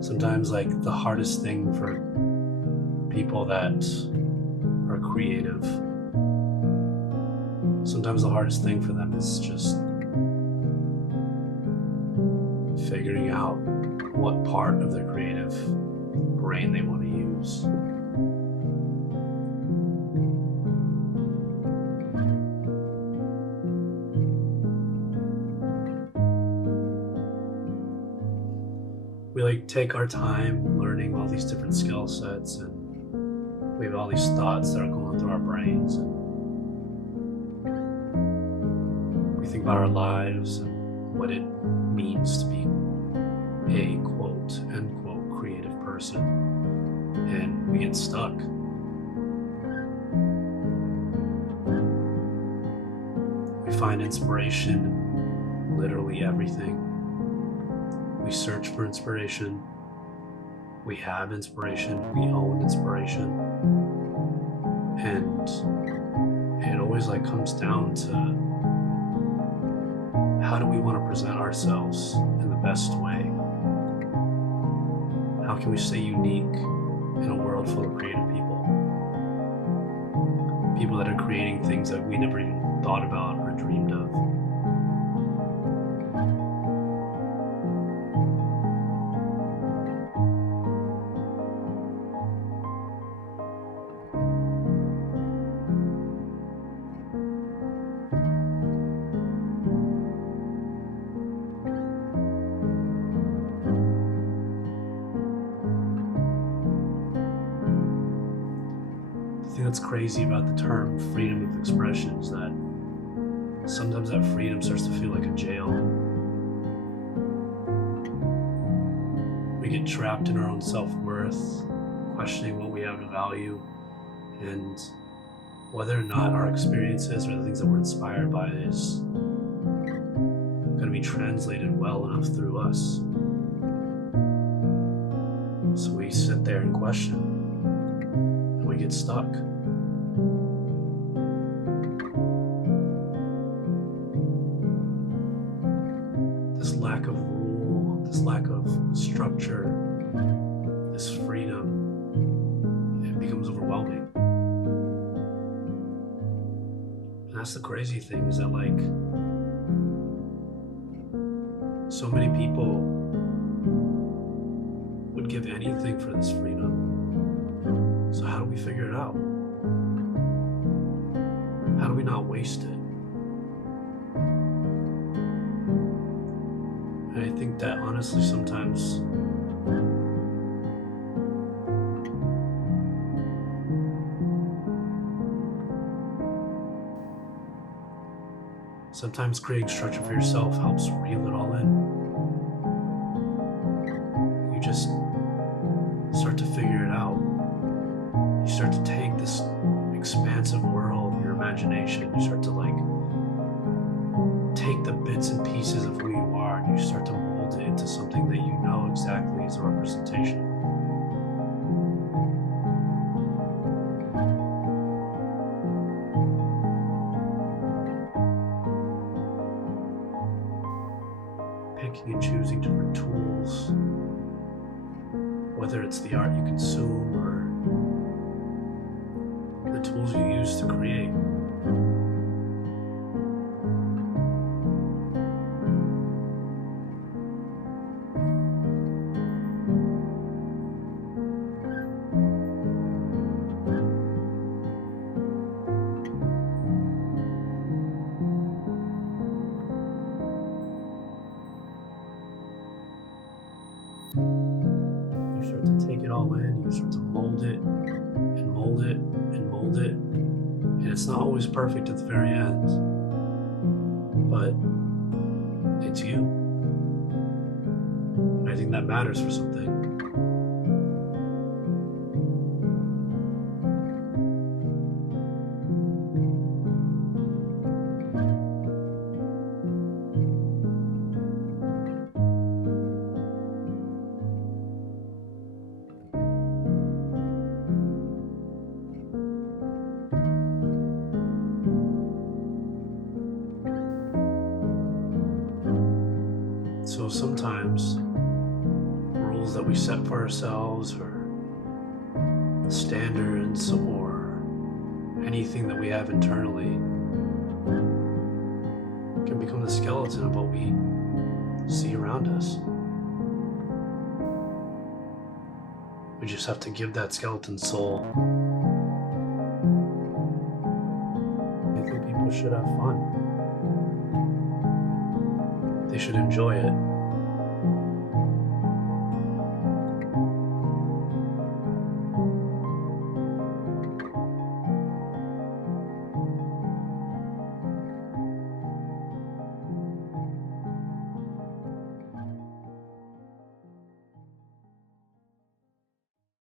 Sometimes, like, the hardest thing for people that are creative, sometimes the hardest thing for them is just figuring out what part of their creative brain they want to use. We like take our time learning all these different skill sets, and we have all these thoughts that are going through our brains, and we think about our lives and what it means to be a quote unquote creative person, and we get stuck. We find inspiration in literally everything. We search for inspiration. We have inspiration. We own inspiration. And it always like comes down to, how do we want to present ourselves in the best way? How can we stay unique in a world full of creative people? People that are creating things that we never even thought about or dreamed of. The thing that's crazy about the term freedom of expression is that sometimes that freedom starts to feel like a jail. We get trapped in our own self-worth, questioning what we have to value, and whether or not our experiences or the things that we're inspired by is going to be translated well enough through us. So we sit there and question, and we get stuck. This lack of rule, this lack of structure, this freedom, it becomes overwhelming. And that's the crazy thing, is that like so many people would give anything for this freedom. So how do we figure it out? How do we not waste it? And I think that honestly sometimes creating structure for yourself helps reel it all in. You just start to figure it out. You start to take this expansive world, your imagination, you start to like take the bits and pieces of who you are, and you start to mold it into something that you know exactly is a representation. Picking and choosing different tools, whether it's the art you consume or the tools you use to create. You start to take it all in, you start to mold it and mold it and mold it, and it's not always perfect at the very end, but it's you. And I think that matters for something. So sometimes goals that we set for ourselves, or standards, or anything that we have internally can become the skeleton of what we see around us. We just have to give that skeleton soul. I think people should have fun. They should enjoy it.